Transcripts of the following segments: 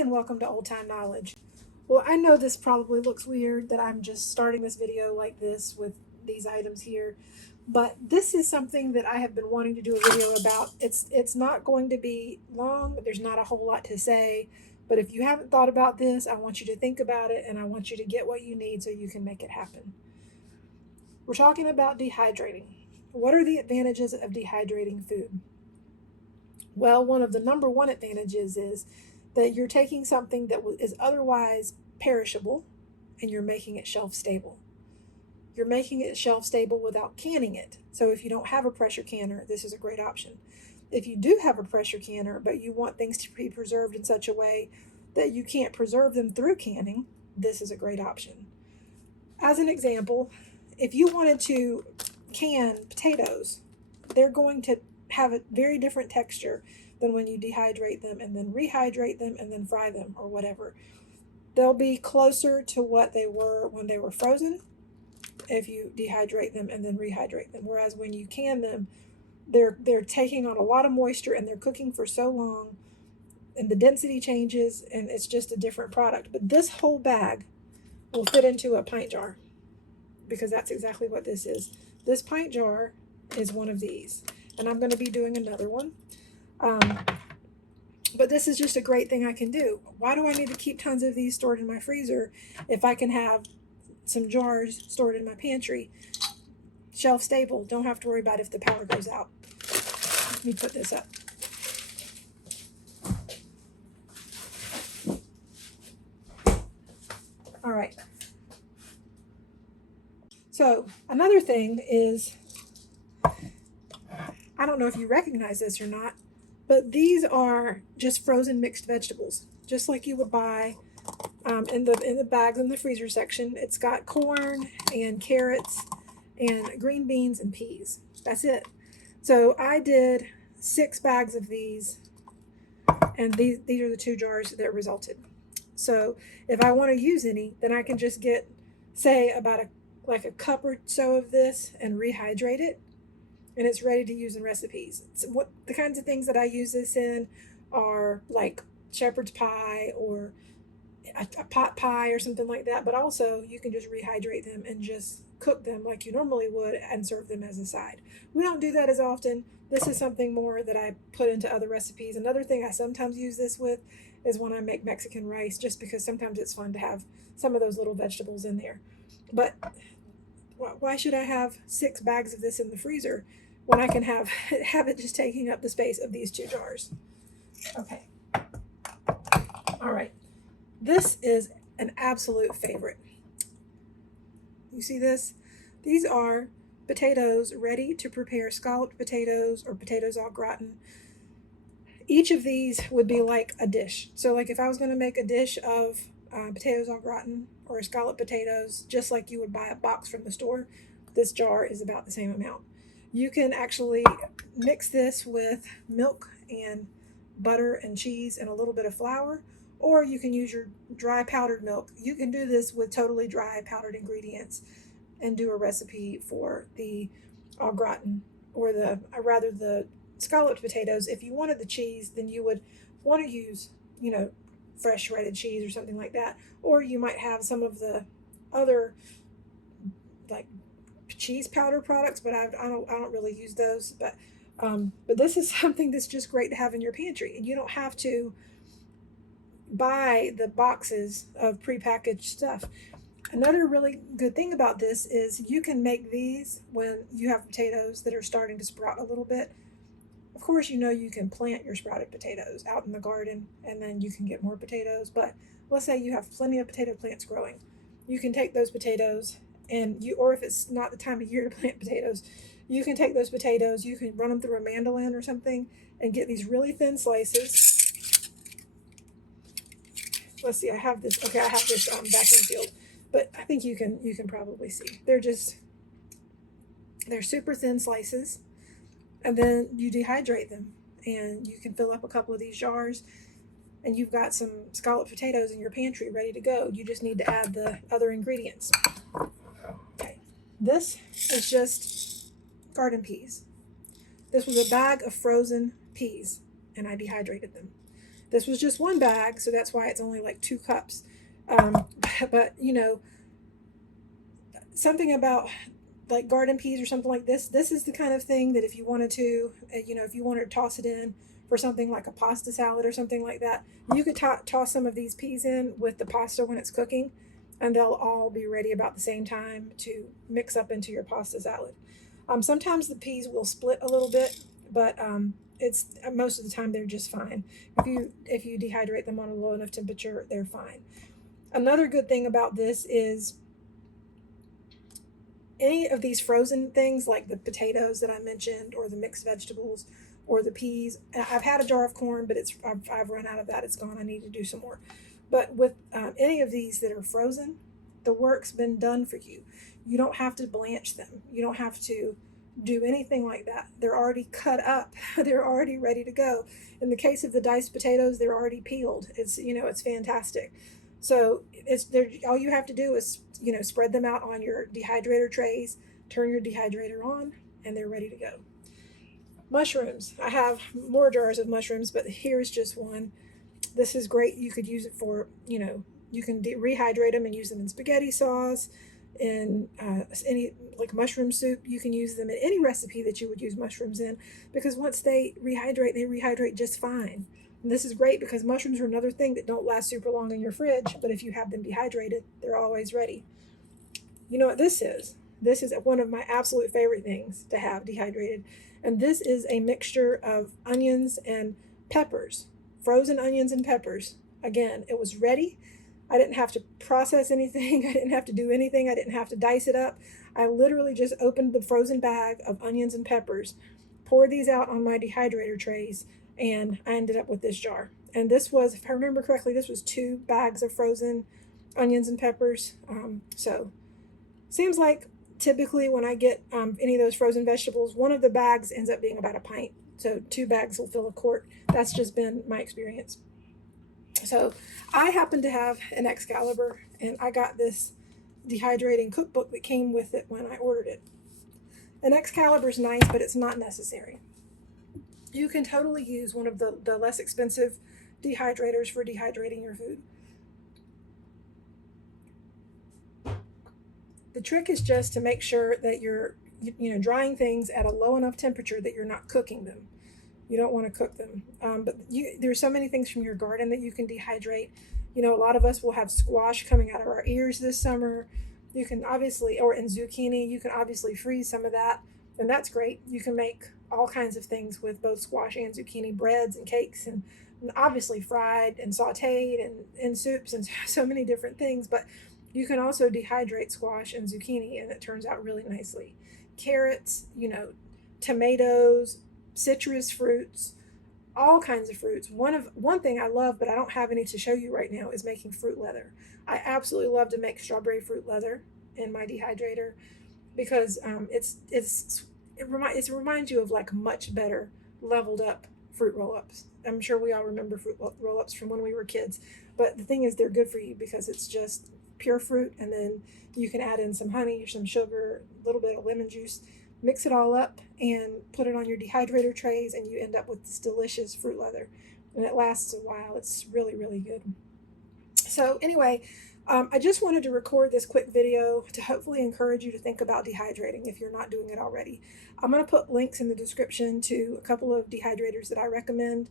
and welcome to Old Time Knowledge. Well, I know this probably looks weird that I'm just starting this video like this with these items here, but this is something that I have been wanting to do a video about. It's not going to be long, there's not a whole lot to say, but if you haven't thought about this, I want you to think about it and I want you to get what you need so you can make it happen. We're talking about dehydrating. What are the advantages of dehydrating food? Well, one of the number one advantages is that you're taking something that is otherwise perishable and you're making it shelf stable. You're making it shelf stable without canning it. So if you don't have a pressure canner, this is a great option. If you do have a pressure canner, but you want things to be preserved in such a way that you can't preserve them through canning, this is a great option. As an example, if you wanted to can potatoes, they're going to have a very different texture than when you dehydrate them and then rehydrate them and then fry them or whatever. They'll be closer to what they were when they were frozen if you dehydrate them and then rehydrate them. Whereas when you can them, they're taking on a lot of moisture and they're cooking for so long and the density changes and it's just a different product. But this whole bag will fit into a pint jar because that's exactly what this is. This pint jar is one of these, and I'm going to be doing another one. But this is just a great thing I can do. Why do I need to keep tons of these stored in my freezer if I can have some jars stored in my pantry? Shelf stable, don't have to worry about if the power goes out. Let me put this up. All right. So another thing is, I don't know if you recognize this or not, but these are just frozen mixed vegetables, just like you would buy in the bags in the freezer section. It's got corn and carrots and green beans and peas. That's it. So I did 6 bags of these, and these are the 2 jars that resulted. So if I want to use any, then I can just get, say, about a cup or so of this and rehydrate it, and it's ready to use in recipes. What the kinds of things that I use this in are like shepherd's pie or a pot pie or something like that, but also you can just rehydrate them and just cook them like you normally would and serve them as a side. We don't do that as often. This is something more that I put into other recipes. Another thing I sometimes use this with is when I make Mexican rice, just because sometimes it's fun to have some of those little vegetables in there. But why should I have 6 bags of this in the freezer when I can have it just taking up the space of these 2 jars? Okay. All right. This is an absolute favorite. You see this? These are potatoes ready to prepare scalloped potatoes or potatoes au gratin. Each of these would be like a dish. So like if I was going to make a dish of potatoes au gratin or scalloped potatoes, just like you would buy a box from the store, this jar is about the same amount. You can actually mix this with milk and butter and cheese and a little bit of flour, or you can use your dry powdered milk. You can do this with totally dry powdered ingredients and do a recipe for the au gratin or the scalloped potatoes. If you wanted the cheese, then you would want to use, fresh shredded cheese or something like that. Or you might have some of the other like cheese powder products, but I don't really use those. But this is something that's just great to have in your pantry, and you don't have to buy the boxes of prepackaged stuff. Another really good thing about this is you can make these when you have potatoes that are starting to sprout a little bit. Of course, you can plant your sprouted potatoes out in the garden and then you can get more potatoes. But let's say you have plenty of potato plants growing. You can take those potatoes or if it's not the time of year to plant potatoes, you can take those potatoes, you can run them through a mandolin or something and get these really thin slices. Let's see, I have this vacuum field, but I think you can probably see. They're super thin slices, and then you dehydrate them, and you can fill up a couple of these jars, and you've got some scalloped potatoes in your pantry ready to go. You just need to add the other ingredients. Okay, this is just garden peas. This was a bag of frozen peas, and I dehydrated them. This was just one bag, so that's why it's only like 2 cups. But you know, something about like garden peas or something like this is the kind of thing that if you wanted to, you know, if you wanted to toss it in for something like a pasta salad or something like that, you could toss some of these peas in with the pasta when it's cooking, and they'll all be ready about the same time to mix up into your pasta salad. Sometimes the peas will split a little bit, but it's most of the time they're just fine. If you dehydrate them on a low enough temperature, they're fine. Another good thing about this is any of these frozen things like the potatoes that I mentioned, or the mixed vegetables, or the peas. I've had a jar of corn, but I've run out of that. It's gone. I need to do some more. But with any of these that are frozen, the work's been done for you. You don't have to blanch them. You don't have to do anything like that. They're already cut up. They're already ready to go. In the case of the diced potatoes, they're already peeled. It's fantastic. So it's there. All you have to do is spread them out on your dehydrator trays, turn your dehydrator on, and they're ready to go. Mushrooms. I have more jars of mushrooms, but here's just one. This is great. You could use it for, you can rehydrate them and use them in spaghetti sauce, in any like mushroom soup. You can use them in any recipe that you would use mushrooms in, because once they rehydrate just fine. And this is great because mushrooms are another thing that don't last super long in your fridge, but if you have them dehydrated, they're always ready. You know what this is? This is one of my absolute favorite things to have dehydrated. And this is a mixture of onions and peppers, frozen onions and peppers. Again, it was ready. I didn't have to process anything. I didn't have to do anything. I didn't have to dice it up. I literally just opened the frozen bag of onions and peppers, poured these out on my dehydrator trays, and I ended up with this jar. And this was, if I remember correctly, this was 2 bags of frozen onions and peppers. So seems like typically when I get any of those frozen vegetables, one of the bags ends up being about a pint. So 2 bags will fill a quart. That's just been my experience. So I happen to have an Excalibur, and I got this dehydrating cookbook that came with it when I ordered it. An Excalibur's nice, but it's not necessary. You can totally use one of the less expensive dehydrators for dehydrating your food. The trick is just to make sure that you're drying things at a low enough temperature that you're not cooking them. You don't want to cook them. But there's so many things from your garden that you can dehydrate. A lot of us will have squash coming out of our ears this summer. You can obviously, or in zucchini, you can obviously freeze some of that, and that's great. You can make all kinds of things with both squash and zucchini, breads and cakes, and obviously fried and sauteed and soups and so many different things. But you can also dehydrate squash and zucchini, and it turns out really nicely. Carrots, tomatoes, citrus fruits, all kinds of fruits. One thing I love, but I don't have any to show you right now, is making fruit leather. I absolutely love to make strawberry fruit leather in my dehydrator because it reminds you of like much better leveled up fruit roll-ups. I'm sure we all remember fruit roll-ups from when we were kids, but the thing is they're good for you because it's just pure fruit, and then you can add in some honey or some sugar, a little bit of lemon juice, mix it all up and put it on your dehydrator trays, and you end up with this delicious fruit leather, and it lasts a while. It's really, really good. So anyway, I just wanted to record this quick video to hopefully encourage you to think about dehydrating if you're not doing it already. I'm going to put links in the description to a couple of dehydrators that I recommend,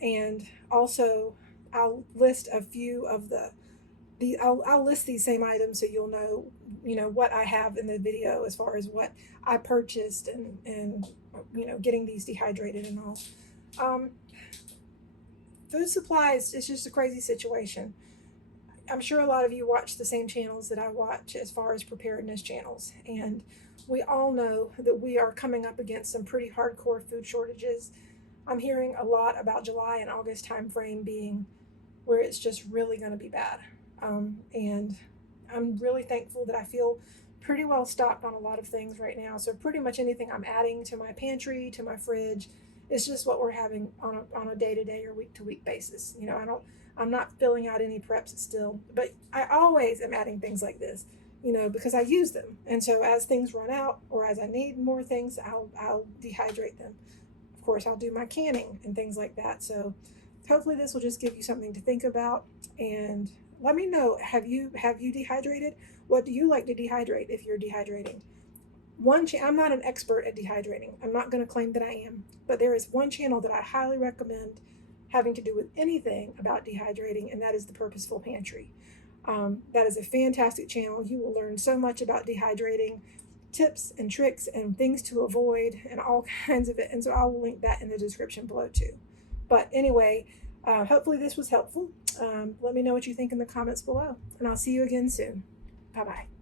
and also I'll list a few of I'll list these same items so you'll know what I have in the video as far as what I purchased and getting these dehydrated and all. Food supplies is just a crazy situation. I'm sure a lot of you watch the same channels that I watch as far as preparedness channels, and we all know that we are coming up against some pretty hardcore food shortages. I'm hearing a lot about July and August time frame being where it's just really going to be bad. And I'm really thankful that I feel pretty well stocked on a lot of things right now. So pretty much anything I'm adding to my pantry, to my fridge, is just what we're having on a day-to-day or week-to-week basis. I'm not filling out any preps still, but I always am adding things like this, because I use them. And so as things run out or as I need more things, I'll dehydrate them. Of course, I'll do my canning and things like that. So hopefully this will just give you something to think about. And let me know, have you dehydrated? What do you like to dehydrate if you're dehydrating? I'm not an expert at dehydrating. I'm not going to claim that I am, but there is one channel that I highly recommend having to do with anything about dehydrating, and that is the Purposeful Pantry. That is a fantastic channel. You will learn so much about dehydrating, tips and tricks and things to avoid and all kinds of it. And so I will link that in the description below too. But anyway, hopefully this was helpful. Let me know what you think in the comments below, and I'll see you again soon. Bye-bye.